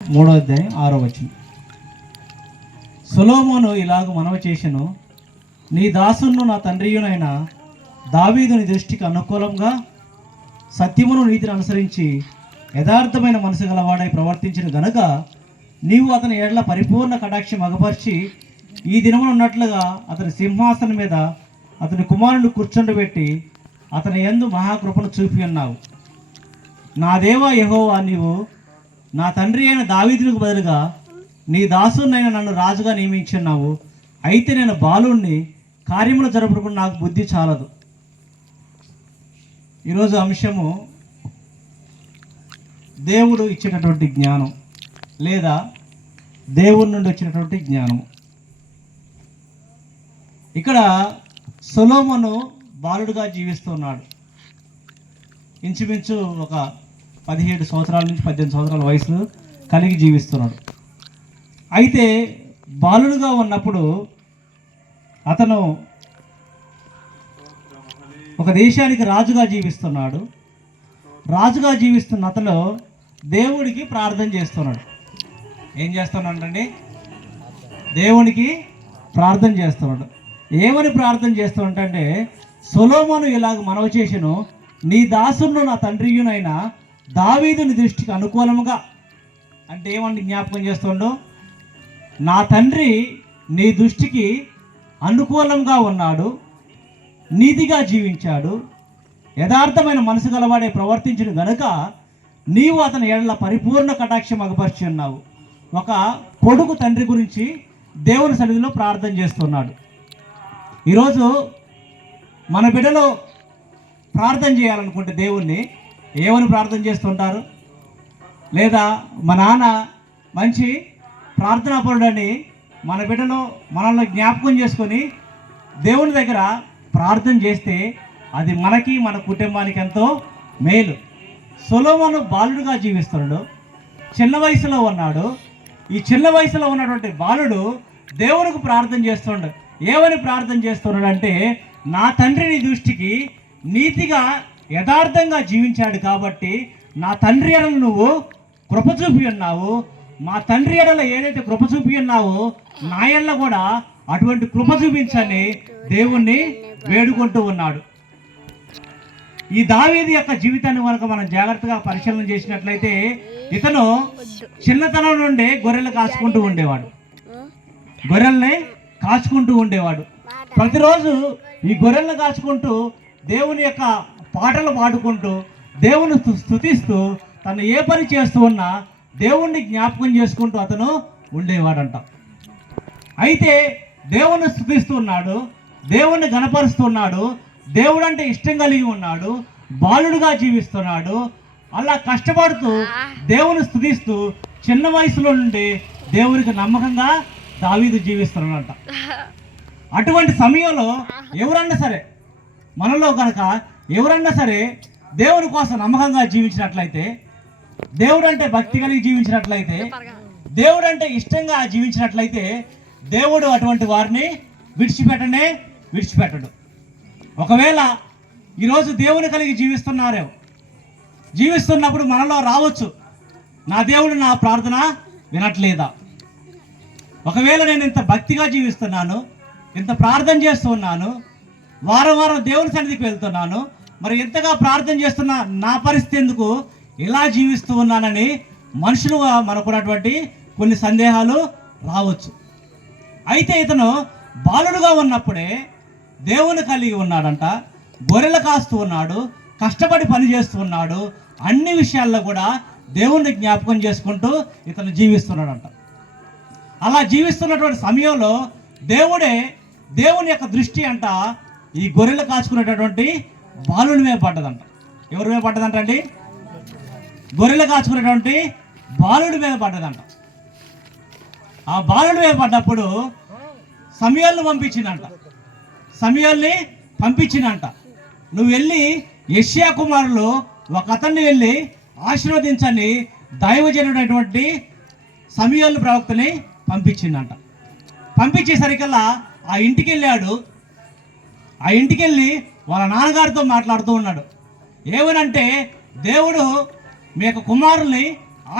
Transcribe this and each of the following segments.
3:6. సొలొమోను ఇలాగ మనవి చేసెను, నీ దాసును నా తండ్రియునైన దావీదుని దృష్టికి అనుకూలంగా సత్యమును నీతిని అనుసరించి యథార్థమైన మనసు గలవాడై ప్రవర్తించిన గనుక నీవు అతని ఏళ్ల పరిపూర్ణ కటాక్షం అగపరిచి ఈ దినమున ఉన్నట్లుగా అతని సింహాసనం మీద అతని కుమారుని కూర్చుండబెట్టి అతని యందు మహాకృపను చూపి ఉన్నావు. నా దేవా యెహోవా, నీవు నా తండ్రి అయిన దావీదునికి బదులుగా నీ దాసునైన నన్ను రాజుగా నియమించున్నావు. అయితే నేను బాలుణ్ణి, కార్యములు జరుపుకుని నాకు బుద్ధి చాలదు. ఈరోజు అంశము దేవుడు ఇచ్చినటువంటి జ్ఞానం లేదా దేవుడి నుండి వచ్చినటువంటి జ్ఞానం. ఇక్కడ సొలొమోను బాలుడుగా జీవిస్తున్నాడు. ఇంచుమించు ఒక 17 సంవత్సరాల నుంచి 18 సంవత్సరాల వయసు కలిగి జీవిస్తున్నాడు. అయితే బాలుడుగా ఉన్నప్పుడు అతను ఒక దేశానికి రాజుగా జీవిస్తున్నాడు. రాజుగా జీవిస్తున్న అతను దేవుడికి ప్రార్థన చేస్తున్నాడు. ఏం చేస్తున్నాడండి? దేవునికి ప్రార్థన చేస్తున్నాడు. ఏమని ప్రార్థన చేస్తున్నాడంటే, సొలొమోను ఇలాగ మనవి చేసెను, నీ దాసును నా తండ్రియునైన దావీదుని దృష్టికి అనుకూలంగా. అంటే ఏమని జ్ఞాపకం చేస్తుండో, నా తండ్రి నీ దృష్టికి అనుకూలంగా ఉన్నాడు, నీతిగా జీవించాడు, యథార్థమైన మనసు గలవాడే ప్రవర్తించిన గనుక నీవు అతని ఏళ్ల పరిపూర్ణ కటాక్షం అగపరిచి ఉన్నావు. ఒక కొడుకు తండ్రి గురించి దేవుని సన్నిధిలో ప్రార్థన చేస్తున్నాడు. ఈరోజు మన బిడ్డలో ప్రార్థన చేయాలనుకుంటే దేవుణ్ణి ఏమని ప్రార్థన చేస్తుంటారు? లేదా మా నాన్న మంచి ప్రార్థనాపరుడని మన బిడ్డలో మనల్ని జ్ఞాపకం చేసుకొని దేవుని దగ్గర ప్రార్థన చేస్తే అది మనకి మన కుటుంబానికి ఎంతో మేలు. సొలొమోను బాలుడుగా జీవిస్తున్నాడు, చిన్న వయసులో ఉన్నాడు. ఈ చిన్న వయసులో ఉన్నటువంటి బాలుడు దేవునికి ప్రార్థన చేస్తున్నాడు. ఏమని ప్రార్థన చేస్తున్నాడు అంటే, నా తండ్రిని దృష్టికి నీతిగా యథార్థంగా జీవించాడు కాబట్టి నా తండ్రి ఎడల నువ్వు కృప చూపి ఉన్నావు. మా తండ్రి ఎడల ఏదైతే కృప చూపి ఉన్నావో నా ఎడల కూడా అటువంటి కృప చూపించని దేవుణ్ణి వేడుకుంటూ ఉన్నాడు. ఈ దావీదు యొక్క జీవితాన్ని కనుక మనం జాగ్రత్తగా పరిశీలన చేసినట్లయితే, ఇతను చిన్నతనం నుండే గొర్రెలు కాచుకుంటూ ఉండేవాడు. గొర్రెల్ని కాచుకుంటూ ఉండేవాడు. ప్రతిరోజు ఈ గొర్రెలను కాచుకుంటూ దేవుని యొక్క పాటలు పాడుకుంటూ దేవుని స్తుతిస్తూ తను ఏ పని చేస్తూ ఉన్నా దేవుణ్ణి జ్ఞాపకం చేసుకుంటూ అతను ఉండేవాడంట. అయితే దేవుణ్ణి స్తుతిస్తున్నాడు, దేవుణ్ణి గణపరుస్తున్నాడు, దేవుడు అంటే ఇష్టం కలిగి ఉన్నాడు, బాలుడుగా జీవిస్తున్నాడు. అలా కష్టపడుతూ దేవుని స్తుతిస్తూ చిన్న వయసులో నుండి దేవునికి నమ్మకంగా దావీదు జీవిస్తున్నాడంట. అటువంటి సమయంలో ఎవరన్నా సరే, మనలో కనుక ఎవరన్నా సరే దేవుని కోసం నమ్మకంగా జీవించినట్లయితే, దేవుడు అంటే భక్తి కలిగి జీవించినట్లయితే, దేవుడు అంటే ఇష్టంగా జీవించినట్లయితే దేవుడు అటువంటి వారిని విడిచిపెట్టడు. ఒకవేళ ఈరోజు దేవుని కలిగి జీవిస్తున్నప్పుడు మనలో రావచ్చు, నా దేవుడు నా ప్రార్థన వినట్లేదా? ఒకవేళ నేను ఇంత భక్తిగా జీవిస్తున్నాను, ఇంత ప్రార్థన చేస్తూ ఉన్నాను, వారం దేవుని సన్నిధికి వెళ్తున్నాను, మరి ఎంతగా ప్రార్థన చేస్తున్నా నా పరిస్థితి ఎందుకు ఇలా జీవిస్తూ ఉన్నానని మనుషులు మనకున్నటువంటి కొన్ని సందేహాలు రావచ్చు. అయితే ఇతను బాలుడుగా ఉన్నప్పుడే దేవుని కలిగి ఉన్నాడంట, గొర్రెలు కాస్తూ ఉన్నాడు, కష్టపడి పని చేస్తూ ఉన్నాడు, అన్ని విషయాల్లో కూడా దేవుణ్ణి జ్ఞాపకం చేసుకుంటూ ఇతను జీవిస్తున్నాడంట. అలా జీవిస్తున్నటువంటి సమయంలో దేవుని యొక్క దృష్టి అంట ఈ గొర్రెలు కాచుకునేటటువంటి బాలుడి మీద పడ్డదంట. ఎవరి మీద పడ్డదంట అండి? గొర్రెలు కాచుకునేటువంటి బాలుడి మీద పడ్డదంట. ఆ బాలుడి మీద పడ్డప్పుడు సమూయేలుని పంపించినంట. నువ్వు వెళ్ళి యెషయా కుమారులు ఒక అతన్ని వెళ్ళి ఆశీర్వదించని దైవజనుడైనటువంటి సమూయేలు ప్రవక్తని పంపించిందంట. పంపించేసరికల్లా ఆ ఇంటికి వెళ్ళాడు. ఆ ఇంటికి వెళ్ళి వాళ్ళ నాన్నగారితో మాట్లాడుతూ ఉన్నాడు. ఏమనంటే, దేవుడు మీ యొక్క కుమారుల్ని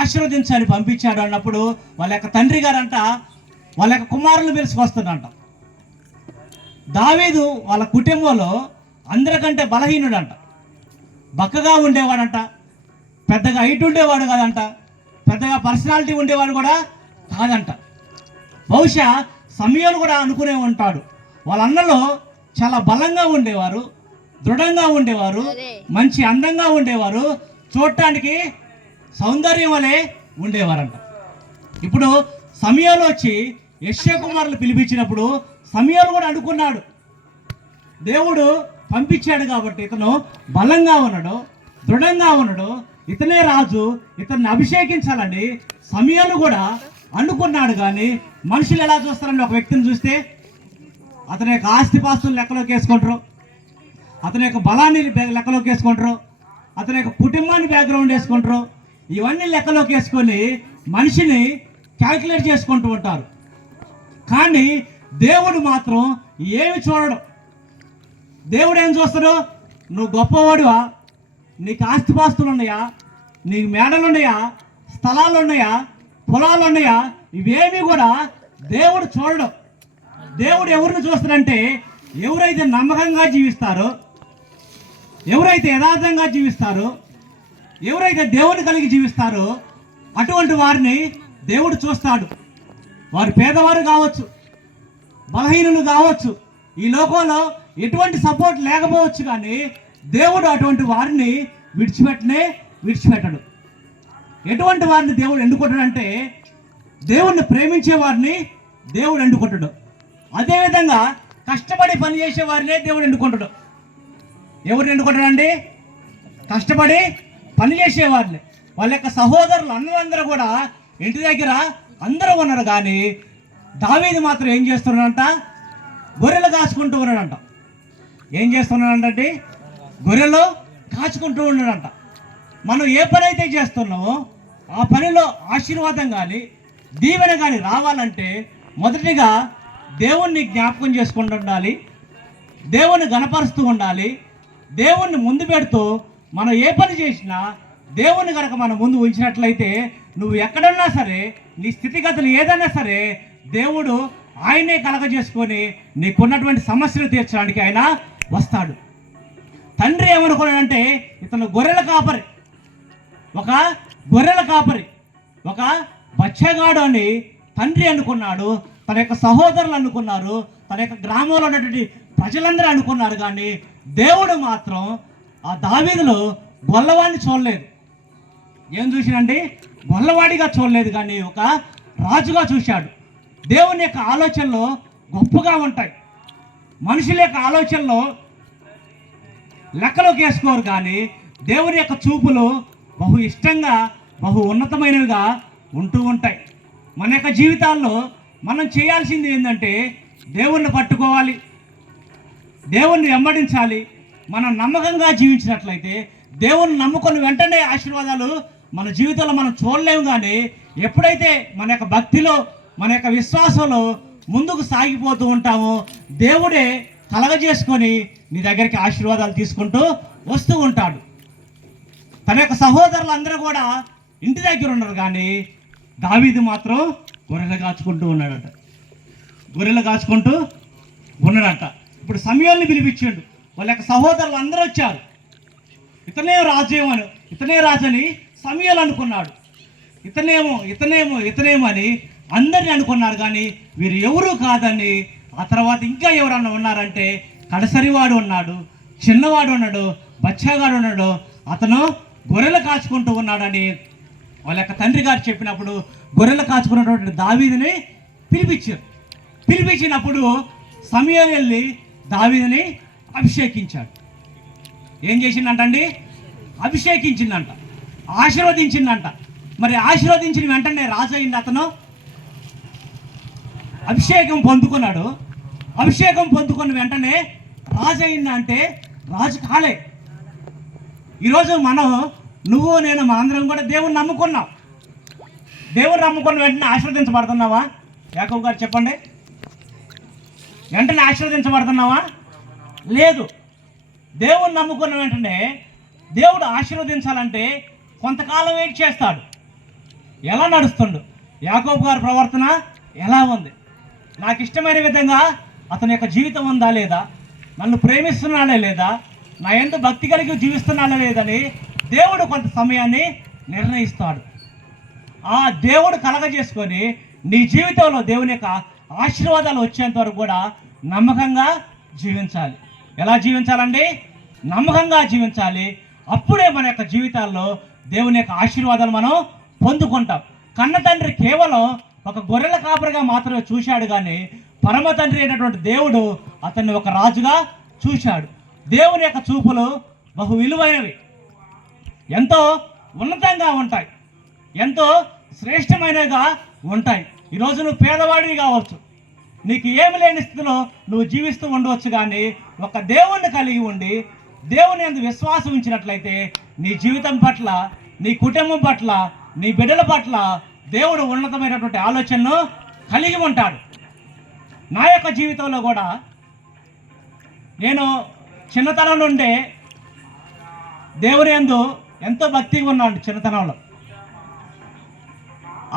ఆశీర్వదించాలి పంపించాడు అన్నప్పుడు వాళ్ళ యొక్క తండ్రి గారంట వాళ్ళ యొక్క కుమారులు పిలుచుకొస్తున్నంట. దావీదు వాళ్ళ కుటుంబంలో అందరికంటే బలహీనుడంట, బక్కగా ఉండేవాడంట, పెద్దగా హైట్ ఉండేవాడు కాదంట, పెద్దగా పర్సనాలిటీ ఉండేవాడు కూడా కాదంట. బహుశా సమయాలు కూడా అనుకునే ఉంటాడు వాళ్ళ అన్నలో చాలా బలంగా ఉండేవారు, దృఢంగా ఉండేవారు, మంచి అందంగా ఉండేవారు, చూడటానికి సౌందర్యం వలె ఉండేవారంట. ఇప్పుడు సమయాలు వచ్చి యెష్షయి కుమారులు పిలిపించినప్పుడు సమయాలు కూడా అనుకున్నాడు, దేవుడు పంపించాడు కాబట్టి ఇతను బలంగా ఉన్నాడు, దృఢంగా ఉన్నాడు, ఇతనే రాజు, ఇతన్ని అభిషేకించాలని సమయాలు కూడా అనుకున్నాడు. కానీ మనుషులు ఎలా చూస్తారండి? ఒక వ్యక్తిని చూస్తే అతని యొక్క ఆస్తిపాస్తులు లెక్కలోకి వేసుకుంటారు, అతని యొక్క బలాన్ని లెక్కలోకి వేసుకుంటారు, అతని యొక్క కుటుంబాన్ని బ్యాక్గ్రౌండ్ వేసుకుంటారు, ఇవన్నీ లెక్కలోకి వేసుకొని మనిషిని క్యాల్కులేట్ చేసుకుంటూ ఉంటారు. కానీ దేవుడు మాత్రం ఏమి చూడడు. దేవుడు ఏం చూస్తాడు? నువ్వు గొప్పవాడువా, నీకు ఆస్తిపాస్తులు ఉన్నాయా, నీకు మేడలు ఉన్నాయా, స్థలాలు ఉన్నాయా, పొలాలు ఉన్నాయా, ఇవేమీ కూడా దేవుడు చూడడు. దేవుడు ఎవరిని చూస్తాడంటే ఎవరైతే నమ్మకంగా జీవిస్తారో, ఎవరైతే యథార్థంగా జీవిస్తారో, ఎవరైతే దేవుని కలిగి జీవిస్తారో అటువంటి వారిని దేవుడు చూస్తాడు. వారు పేదవారు కావచ్చు, బలహీనులు కావచ్చు, ఈ లోకంలో ఎటువంటి సపోర్ట్ లేకపోవచ్చు, కానీ దేవుడు అటువంటి వారిని విడిచిపెట్టడు. ఎటువంటి వారిని దేవుడు ఎన్నుకుంటాడంటే దేవుణ్ణి ప్రేమించే వారిని దేవుడు ఎన్నుకుంటాడు. అదేవిధంగా కష్టపడి పనిచేసే వారినే దేవుడు ఎన్నుకుంటాడు. ఎవరిని ఎన్నుకుంటాడండి? కష్టపడి పనిచేసే వారిని. వాళ్ళ యొక్క సహోదరులు అన్నలందరూ కూడా ఇంటి దగ్గర అందరూ ఉన్నారు, కానీ దావీదు మాత్రం ఏం చేస్తున్నాడంట? గొర్రెలు కాచుకుంటూ ఉన్నాడంట. ఏం చేస్తున్నాడంటే గొర్రెలు కాచుకుంటూ ఉన్నాడంట. మనం ఏ పని అయితే చేస్తున్నామో ఆ పనిలో ఆశీర్వాదం కానీ దీవెన కానీ రావాలంటే మొదటిగా దేవుణ్ణి జ్ఞాపకం చేసుకుంటూ ఉండాలి, దేవుణ్ణి గణపరుస్తూ ఉండాలి, దేవుణ్ణి ముందు పెడుతూ మనం ఏ పని చేసినా దేవుణ్ణి కనుక మనం ముందు ఉంచినట్లయితే నువ్వు ఎక్కడున్నా సరే, నీ స్థితిగతులు ఏదైనా సరే దేవుడు ఆయనే కలగజేసుకొని నీకున్నటువంటి సమస్యలు తీర్చడానికి ఆయన వస్తాడు. తండ్రి ఏమనుకున్నాడంటే ఇతను గొర్రెల కాపరి, ఒక గొర్రెల కాపరి, ఒక బచ్చగాడు అని తండ్రి అనుకున్నాడు, తన యొక్క సహోదరులు అనుకున్నారు, తన యొక్క గ్రామంలో ఉన్నటువంటి ప్రజలందరూ అనుకున్నారు. కానీ దేవుడు మాత్రం ఆ దావీదులో గొల్లవాడిని చూడలేదు. ఏం చూసినండి? గొల్లవాడిగా చూడలేదు, కానీ ఒక రాజుగా చూశాడు. దేవుని యొక్క ఆలోచనలు గొప్పగా ఉంటాయి. మనుషుల యొక్క ఆలోచనలు లెక్కలోకి వేసుకోరు, కానీ దేవుని యొక్క చూపులు బహు ఇష్టంగా, బహు ఉన్నతమైనవిగా ఉంటూ ఉంటాయి. మన యొక్క జీవితాల్లో మనం చేయాల్సింది ఏంటంటే దేవుణ్ణి పట్టుకోవాలి, దేవుణ్ణి వెంబడించాలి. మనం నమ్మకంగా జీవించినట్లయితే దేవుణ్ణి నమ్ముకొని వెంటనే ఆశీర్వాదాలు మన జీవితంలో మనం చూడలేము. కానీ ఎప్పుడైతే మన యొక్క భక్తిలో, మన యొక్క విశ్వాసంలో ముందుకు సాగిపోతూ ఉంటామో దేవుడే కలగజేసుకొని నీ దగ్గరికి ఆశీర్వాదాలు తీసుకుంటూ వస్తూ ఉంటాడు. తన యొక్క సహోదరులు అందరూ కూడా ఇంటి దగ్గర ఉన్నారు, కానీ దావీదు మాత్రం గొర్రెలు కాచుకుంటూ ఉన్నాడట. గొర్రెలు కాచుకుంటూ ఉన్నాడట. ఇప్పుడు సమయాన్ని పిలిపించాడు. వాళ్ళ యొక్క సహోదరులు అందరూ వచ్చారు. ఇతనే రాజేమని, ఇతనే రాజని సమయాలు అనుకున్నాడు. ఇతనేమో అని అందరిని అనుకున్నారు. కానీ వీరు ఎవరు కాదని ఆ తర్వాత ఇంకా ఎవరన్నా ఉన్నారంటే కడసరివాడు ఉన్నాడు, చిన్నవాడు ఉన్నాడు, బచ్చాగాడు ఉన్నాడు, అతను గొర్రెలు కాచుకుంటూ ఉన్నాడని వాళ్ళ యొక్క తండ్రి గారు చెప్పినప్పుడు గొర్రెలు కాచుకున్నటువంటి దావీదుని పిలిపించినప్పుడు సమయాలు వెళ్ళి దావీదుని అభిషేకించాడు. ఏం చేసిందంటండి? అభిషేకించిందంట, ఆశీర్వదించిందంట. మరి ఆశీర్వదించిన వెంటనే రాజు అయింది అతను. అభిషేకం పొందుకున్నాడు. అభిషేకం పొందుకున్న వెంటనే రాజు అయిందా అంటే రాజు కాలే. ఈరోజు నువ్వు నేను మా అందరం కూడా దేవుని నమ్ముకున్నాం. దేవుని నమ్ముకున్న వెంటనే ఆశీర్వదించబడుతున్నావా? యాకోబు గారు చెప్పండి. వెంటనే ఆశీర్వదించబడుతున్నావా? లేదు. దేవుని నమ్ముకున్న వెంటనే దేవుడు ఆశీర్వదించాలంటే కొంతకాలం వెయిట్ చేస్తాడు. ఎలా నడుస్తుండు, యాకోబు గారి ప్రవర్తన ఎలా ఉంది, నాకు ఇష్టమైన విధంగా అతని యొక్క జీవితం ఉందా లేదా, నన్ను ప్రేమిస్తున్నాడా లేదా, నా యందు భక్తి కలిగి జీవిస్తున్నాడా లేదని దేవుడు కొంత సమయాన్ని నిర్ణయిస్తాడు. ఆ దేవుడు కలగజేసుకొని నీ జీవితంలో దేవుని యొక్క ఆశీర్వాదాలు వచ్చేంత వరకు కూడా నమ్మకంగా జీవించాలి. ఎలా జీవించాలండి? నమ్మకంగా జీవించాలి. అప్పుడే మన యొక్క జీవితాల్లో దేవుని యొక్క ఆశీర్వాదాలు మనం పొందుకుంటాం. కన్న తండ్రి కేవలం ఒక గొర్రెల కాపరిగా మాత్రమే చూశాడు, కానీ పరమ తండ్రి అయినటువంటి దేవుడు అతన్ని ఒక రాజుగా చూశాడు. దేవుని యొక్క చూపులు బహు విలువైనవి, ఎంతో ఉన్నతంగా ఉంటాయి, ఎంతో శ్రేష్టమైనవిగా ఉంటాయి. ఈరోజు నువ్వు పేదవాడివి కావచ్చు, నీకు ఏమి లేని స్థితిలో నువ్వు జీవిస్తూ ఉండవచ్చు, కానీ ఒక దేవుణ్ణి కలిగి ఉండి దేవుని యందు విశ్వాసం ఉంచినట్లయితే నీ జీవితం పట్ల, నీ కుటుంబం పట్ల, నీ బిడ్డల పట్ల దేవుడు ఉన్నతమైనటువంటి ఆలోచనను కలిగి ఉంటాడు. నా యొక్క జీవితంలో కూడా నేను చిన్నతనం నుండే దేవుని యందు ఎంతో భక్తిగా ఉన్నాను చిన్నతనంలో.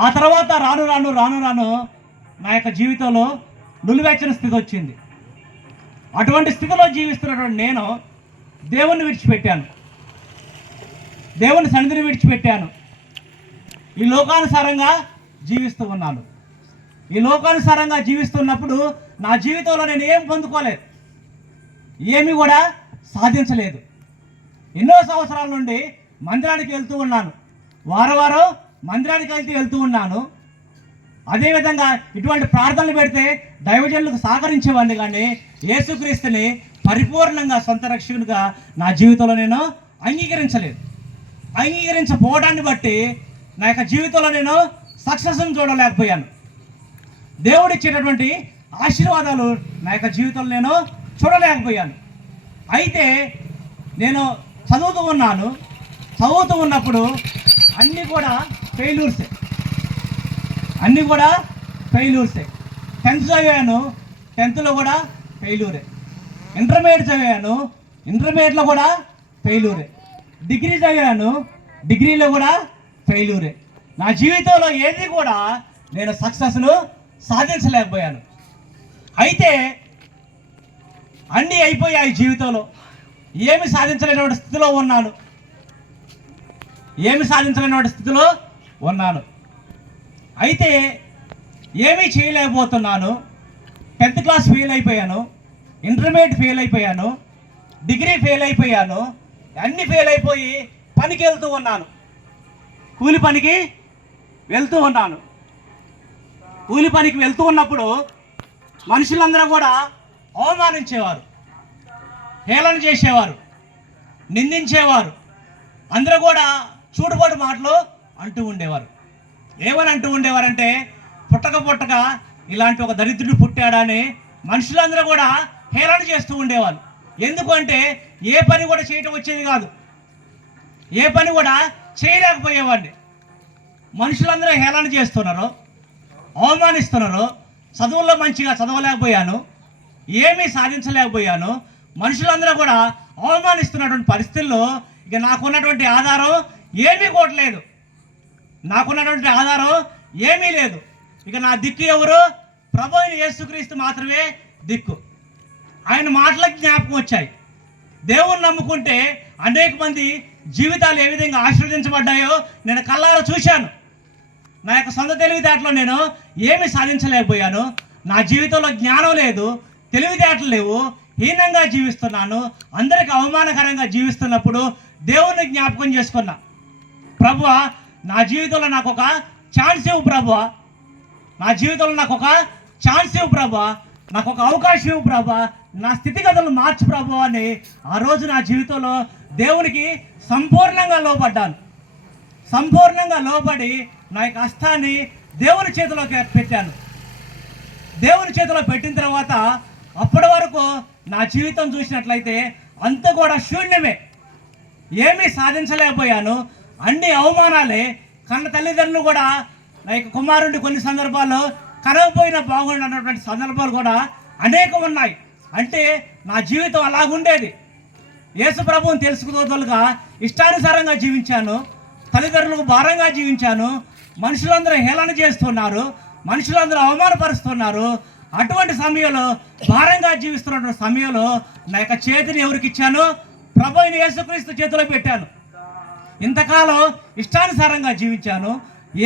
ఆ తర్వాత రాను రాను రాను రాను నా యొక్క జీవితంలో నులివెచ్చని స్థితి వచ్చింది. అటువంటి స్థితిలో జీవిస్తున్నటువంటి నేను దేవుణ్ణి విడిచిపెట్టాను, దేవుని సన్నిధిని విడిచిపెట్టాను. ఈ లోకానుసారంగా జీవిస్తూ ఉన్నాను. ఈ లోకానుసారంగా జీవిస్తున్నప్పుడు నా జీవితంలో నేను ఏం పొందుకోలేదు, ఏమీ కూడా సాధించలేదు. ఎన్నో సంవత్సరాల నుండి మందిరానికి వెళ్తూ ఉన్నాను, వారం మందిరానికి వెళ్తూ ఉన్నాను. అదేవిధంగా ఇటువంటి ప్రార్థనలు పెడితే దైవజనులకు సహకరించేవాడిని, కానీ యేసుక్రీస్తుని పరిపూర్ణంగా సొంత రక్షకునిగా నా జీవితంలో నేను అంగీకరించలేదు. అంగీకరించకపోవడాన్ని బట్టి నా యొక్క జీవితంలో నేను సక్సెస్ని చూడలేకపోయాను. దేవుడిచ్చేటటువంటి ఆశీర్వాదాలు నా యొక్క జీవితంలో నేను చూడలేకపోయాను. అయితే నేను చదువుతూ ఉన్నప్పుడు అన్నీ కూడా ఫెయిల్యూర్సే. 10th చదివాను, 10thలో కూడా ఫెయిల్యూరే. ఇంటర్మీడియట్ చదివాను, ఇంటర్మీడియట్లో కూడా ఫెయిల్యూరే. డిగ్రీ చదివాను, డిగ్రీలో కూడా ఫెయిల్యూరే. నా జీవితంలో ఏది కూడా నేను సక్సెస్ను సాధించలేకపోయాను. అయితే అన్నీ అయిపోయాయి జీవితంలో, ఏమి సాధించలేనటువంటి స్థితిలో ఉన్నాను. అయితే ఏమీ చేయలేకపోతున్నాను. 10th క్లాస్ ఫెయిల్ అయిపోయాను, ఇంటర్మీడియట్ ఫెయిల్ అయిపోయాను, డిగ్రీ ఫెయిల్ అయిపోయాను. అన్నీ ఫెయిల్ అయిపోయి పనికి వెళ్తూ ఉన్నాను, కూలి పనికి వెళ్తూ ఉన్నాను. కూలి పనికి వెళ్తూ ఉన్నప్పుడు మనుషులందరూ కూడా అవమానించేవారు, హేళన చేసేవారు, నిందించేవారు. అందరూ కూడా చూడుబాటు మాటలు అంటూ ఉండేవారు. ఏమని అంటూ ఉండేవారంటే, పుట్టక ఇలాంటి ఒక దరిద్రుడు పుట్టాడని మనుషులందరూ కూడా హేళన చేస్తూ ఉండేవారు. ఎందుకంటే ఏ పని కూడా చేయటం వచ్చేది కాదు, ఏ పని కూడా చేయలేకపోయేవాడిని. మనుషులందరూ హేళన చేస్తున్నారు, అవమానిస్తున్నారు. చదువుల్లో మంచిగా చదవలేకపోయాను, ఏమీ సాధించలేకపోయాను. మనుషులందరూ కూడా అవమానిస్తున్నటువంటి పరిస్థితుల్లో ఇక నాకున్నటువంటి ఆధారం ఏమీ కోట్లేదు, నాకున్నటువంటి ఆధారం ఏమీ లేదు. ఇక నా దిక్కు ఎవరు? ప్రభు అయిన యేసుక్రీస్తు మాత్రమే దిక్కు. ఆయన మాటలకు జ్ఞాపకం వచ్చాయి. దేవుణ్ణి నమ్ముకుంటే అనేక మంది జీవితాలు ఏ విధంగా ఆశీర్వదించబడ్డాయో నేను కళ్ళారా చూశాను. నా యొక్క సొంత తెలివితేటలో నేను ఏమీ సాధించలేకపోయాను. నా జీవితంలో జ్ఞానం లేదు, తెలివితేటలు లేవు, హీనంగా జీవిస్తున్నాను, అందరికి అవమానకరంగా జీవిస్తున్నప్పుడు దేవుణ్ణి జ్ఞాపకం చేసుకున్నా. ప్రభువా, నా జీవితంలో నాకు ఒక ఛాన్స్ ఇవ్వు ప్రభువా, నా జీవితంలో నాకు ఒక ఛాన్స్ ఇవ్వు ప్రభువా, నాకు ఒక అవకాశం ఇవ్వు ప్రభువా, నా స్థితిగతులను మార్చు ప్రభువా అని ఆ రోజు నా జీవితంలో దేవునికి సంపూర్ణంగా లోబడ్డాను. సంపూర్ణంగా లోబడి నా యొక్క హస్తాన్ని దేవుని చేతిలోకి పెట్టాను. దేవుని చేతిలో పెట్టిన తర్వాత అప్పటి వరకు నా జీవితం చూసినట్లయితే అంత కూడా శూన్యమే, ఏమీ సాధించలేకపోయాను. అన్ని అవమానాలే. కన్న తల్లిదండ్రులు కూడా నా యొక్క కుమారుడిని కొన్ని సందర్భాల్లో కనకపోయినా బాగుండి అన్నటువంటి సందర్భాలు కూడా అనేకం ఉన్నాయి. అంటే నా జీవితం అలాగుండేది. యేసు ప్రభువుని తెలుసుకోదలుగా ఇష్టానుసారంగా జీవించాను, తల్లిదండ్రులకు భారంగా జీవించాను, మనుషులందరూ హేళన చేస్తున్నారు, మనుషులందరూ అవమానపరుస్తున్నారు. అటువంటి సమయంలో భారంగా జీవిస్తున్న సమయంలో నా యొక్క చేతిని ఎవరికి ఇచ్చాను? ప్రభు అయిన యేసుక్రీస్తు చేతిలో పెట్టాను. ఇంతకాలం ఇష్టానుసారంగా జీవించాను,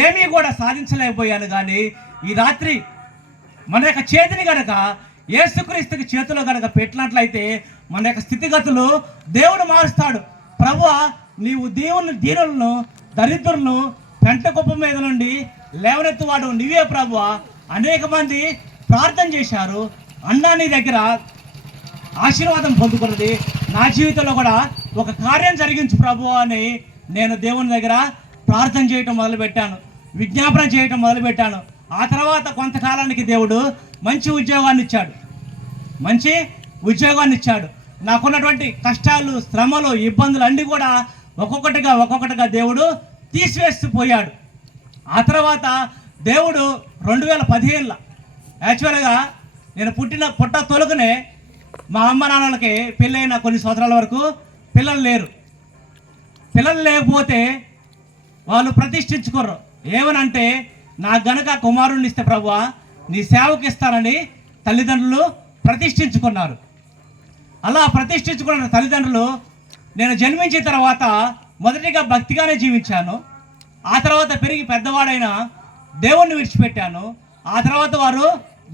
ఏమీ కూడా సాధించలేకపోయాను. కానీ ఈ రాత్రి మన యొక్క చేతిని కనుక యేసుక్రీస్తుకి చేతిలో కనుక పెట్టినట్లయితే మన యొక్క స్థితిగతులు దేవుడు మారుస్తాడు. ప్రభువా, నీవు దీనులను దరిద్రులను పెంట కుప్ప మీద నుండి లేవనెత్తువాడు నీవే ప్రభువా. అనేక మంది ప్రార్థన చేశారు, అన్నా నీ దగ్గర ఆశీర్వాదం పొందుకున్నది, నా జీవితంలో కూడా ఒక కార్యం జరిగించు ప్రభువా అని నేను దేవుని దగ్గర ప్రార్థన చేయటం మొదలుపెట్టాను, విజ్ఞాపన చేయటం మొదలుపెట్టాను. ఆ తర్వాత కొంతకాలానికి దేవుడు మంచి ఉద్యోగాన్ని ఇచ్చాడు. నాకున్నటువంటి కష్టాలు, శ్రమలు, ఇబ్బందులు అన్నీ కూడా ఒక్కొక్కటిగా దేవుడు తీసివేస్తూ పోయాడు. ఆ తర్వాత దేవుడు 2015లో యాక్చువల్గా నేను పుట్ట తొలుకునే మా అమ్మ నాన్నలకి పెళ్ళైన కొన్ని సంవత్సరాల వరకు పిల్లలు లేకపోతే వాళ్ళు ప్రతిష్ఠించుకోరు. ఏమనంటే నాకు గనక కుమారుణ్ణి ఇస్తే ప్రభువా నీ సేవకి ఇస్తానని తల్లిదండ్రులు ప్రతిష్ఠించుకున్నారు. అలా ప్రతిష్ఠించుకున్న తల్లిదండ్రులు నేను జన్మించిన తర్వాత మొదటిగా భక్తిగానే జీవించాను. ఆ తర్వాత పెరిగి పెద్దవాడైన దేవుణ్ణి విడిచిపెట్టాను. ఆ తర్వాత వారు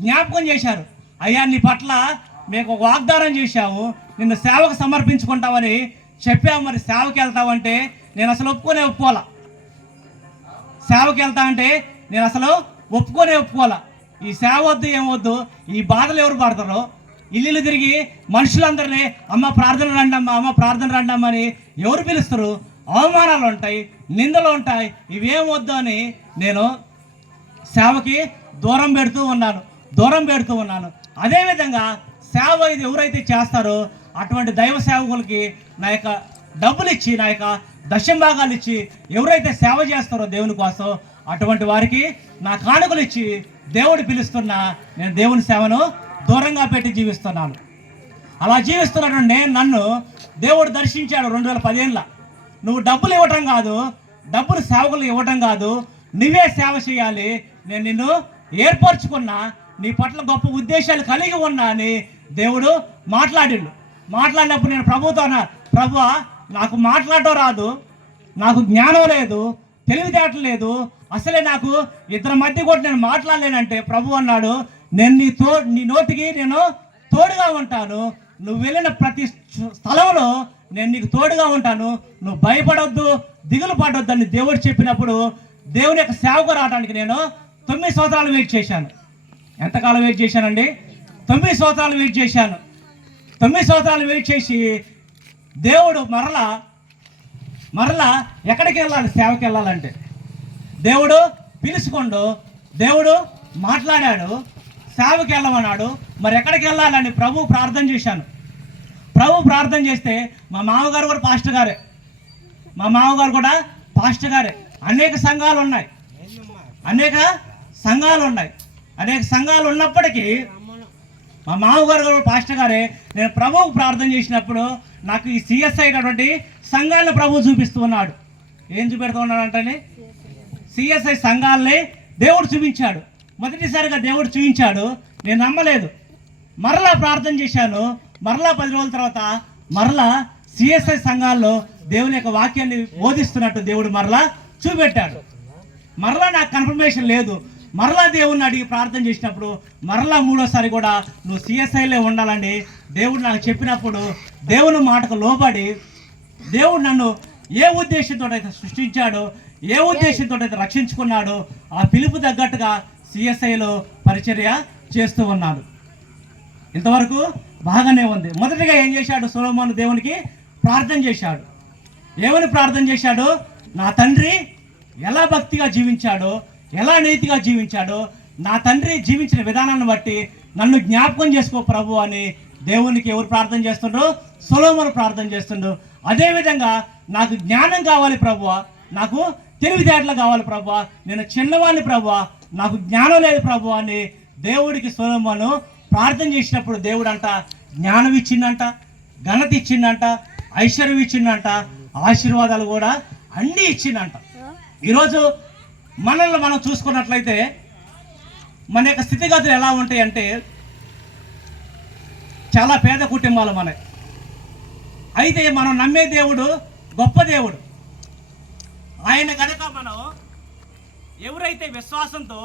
జ్ఞాపకం చేశారు, అయ్యా నీ పట్ల మీకు ఒక వాగ్దానం చేశాము, నిన్ను సేవకు సమర్పించుకుంటామని చెప్పాము, మరి సేవకి వెళ్తావంటే నేను అసలు ఒప్పుకోలా. సేవకి వెళ్తా అంటే నేను అసలు ఒప్పుకోలా. ఈ సేవ వద్దు, ఏమొద్దు, ఈ బాధలు ఎవరు పడతారో, ఇల్లు తిరిగి మనుషులందరినీ అమ్మ ప్రార్థన రండమ్మా అని ఎవరు పిలుస్తారు? అవమానాలు ఉంటాయి, నిందలు ఉంటాయి, ఇవేమొద్దు అని నేను సేవకి దూరం పెడుతూ ఉన్నాను. అదేవిధంగా సేవ ఇది ఎవరైతే చేస్తారో అటువంటి దైవ సేవకులకి నా యొక్క డబ్బులు ఇచ్చి, నా యొక్క దశంభాగాలు ఇచ్చి ఎవరైతే సేవ చేస్తారో దేవుని కోసం అటువంటి వారికి నా కానుకలు ఇచ్చి దేవుడు పిలుస్తున్నా నేను దేవుని సేవను దూరంగా పెట్టి జీవిస్తున్నాను. అలా జీవిస్తున్నటువంటి నన్ను దేవుడు దర్శించాడు 2015లో. నువ్వు డబ్బులు ఇవ్వటం కాదు, డబ్బులు సేవకులు ఇవ్వటం కాదు, నువ్వే సేవ చేయాలి, నేను నిన్ను ఏర్పరచుకున్నా, నీ పట్ల గొప్ప ఉద్దేశాలు కలిగి ఉన్నా అని దేవుడు మాట్లాడినప్పుడు నేను ప్రభుతో ప్రభువా నాకు మాట్లాడటం రాదు, నాకు జ్ఞానం లేదు, తెలివితేటలు లేదు, అసలే నాకు ఇద్దరి మధ్య కూడా నేను మాట్లాడలేనంటే ప్రభు అన్నాడు, నేను నీ నోటికి నేను తోడుగా ఉంటాను, నువ్వు వెళ్ళిన ప్రతి స్థలంలో నేను నీకు తోడుగా ఉంటాను, నువ్వు భయపడొద్దు, దిగులు పడొద్దు అని దేవుడు చెప్పినప్పుడు దేవుని యొక్క సేవకు రావడానికి నేను 9 సంవత్సరాలు వెయిట్ చేశాను. ఎంతకాలం వెయిట్ చేశానండి? 9 సంవత్సరాలు వెయిట్ చేశాను. 9 సంవత్సరాలు వెయిట్ చేసి దేవుడు మరలా ఎక్కడికి వెళ్ళాలి? సేవకి వెళ్ళాలంటే దేవుడు పిలుచుకోండు, దేవుడు మాట్లాడాడు, సేవకి వెళ్ళమన్నాడు. మరి ఎక్కడికి వెళ్ళాలని ప్రభు ప్రార్థన చేశాను. ప్రార్థన చేస్తే మా మామగారు కూడా పాస్టర్ గారే. అనేక సంఘాలు ఉన్నాయి. అనేక సంఘాలు ఉన్నప్పటికీ మా మామగారు కూడా పాస్టర్ గారే. నేను ప్రభువుకు ప్రార్థన చేసినప్పుడు నాకు ఈ సిఎస్ఐ అయినటువంటి సంఘాలను ప్రభు చూపిస్తూ ఉన్నాడు. ఏం చూపెడుతూ ఉన్నాడు అంటే సిఎస్ఐ సంఘాలని దేవుడు చూపించాడు. మొదటిసారిగా దేవుడు చూపించాడు, నేను నమ్మలేదు. మరలా ప్రార్థన చేశాను. మరలా 10 రోజుల తర్వాత మరలా సిఎస్ఐ సంఘాల్లో దేవుని యొక్క వాక్యాన్ని బోధిస్తున్నట్టు దేవుడు మరలా చూపెట్టాడు. మరలా నాకు కన్ఫర్మేషన్ లేదు. మరలా దేవుడిని అడిగి ప్రార్థన చేసినప్పుడు మరలా 3వసారి కూడా నువ్వు సిఎస్ఐలో ఉండాలని దేవుడు నాకు చెప్పినప్పుడు దేవుని మాటకు లోబడి దేవుడు నన్ను ఏ ఉద్దేశంతో అయితే సృష్టించాడో, ఏ ఉద్దేశంతో అయితే రక్షించుకున్నాడో ఆ పిలుపు తగ్గట్టుగా సిఎస్ఐలో పరిచర్య చేస్తూ ఉన్నాడు. ఇంతవరకు బాగానే ఉంది. మొదటిగా ఏం చేశాడు? సొలొమోను దేవునికి ప్రార్థన చేశాడు. ఏమని ప్రార్థన చేశాడు? నా తండ్రి ఎలా భక్తిగా జీవించాడో, ఎలా నీతిగా జీవించాడో, నా తండ్రి జీవించిన విధానాన్ని బట్టి నన్ను జ్ఞాపకం చేసుకో ప్రభు అని దేవునికి ఎవరు ప్రార్థన చేస్తుండ్రో? సొలొమోను ప్రార్థన చేస్తుండ్రు. అదేవిధంగా నాకు జ్ఞానం కావాలి ప్రభువా, నాకు తెలివితేటలు కావాలి ప్రభువా, నేను చిన్నవాడిని ప్రభువా, నాకు జ్ఞానం లేదు ప్రభువా అని దేవుడికి సొలొమోను ప్రార్థన చేసినప్పుడు దేవుడు అంట జ్ఞానం ఇచ్చిందంట, ఘనత ఇచ్చిందంట, ఐశ్వర్యం ఇచ్చిందంట, ఆశీర్వాదాలు కూడా అన్నీ ఇచ్చిందంట. ఈరోజు మనల్ని మనం చూసుకున్నట్లయితే మన యొక్క స్థితిగతులు ఎలా ఉంటాయి అంటే చాలా పేద కుటుంబాలు మనకి. అయితే మనం నమ్మే దేవుడు గొప్ప దేవుడు. ఆయన కనుక మనం ఎవరైతే విశ్వాసంతో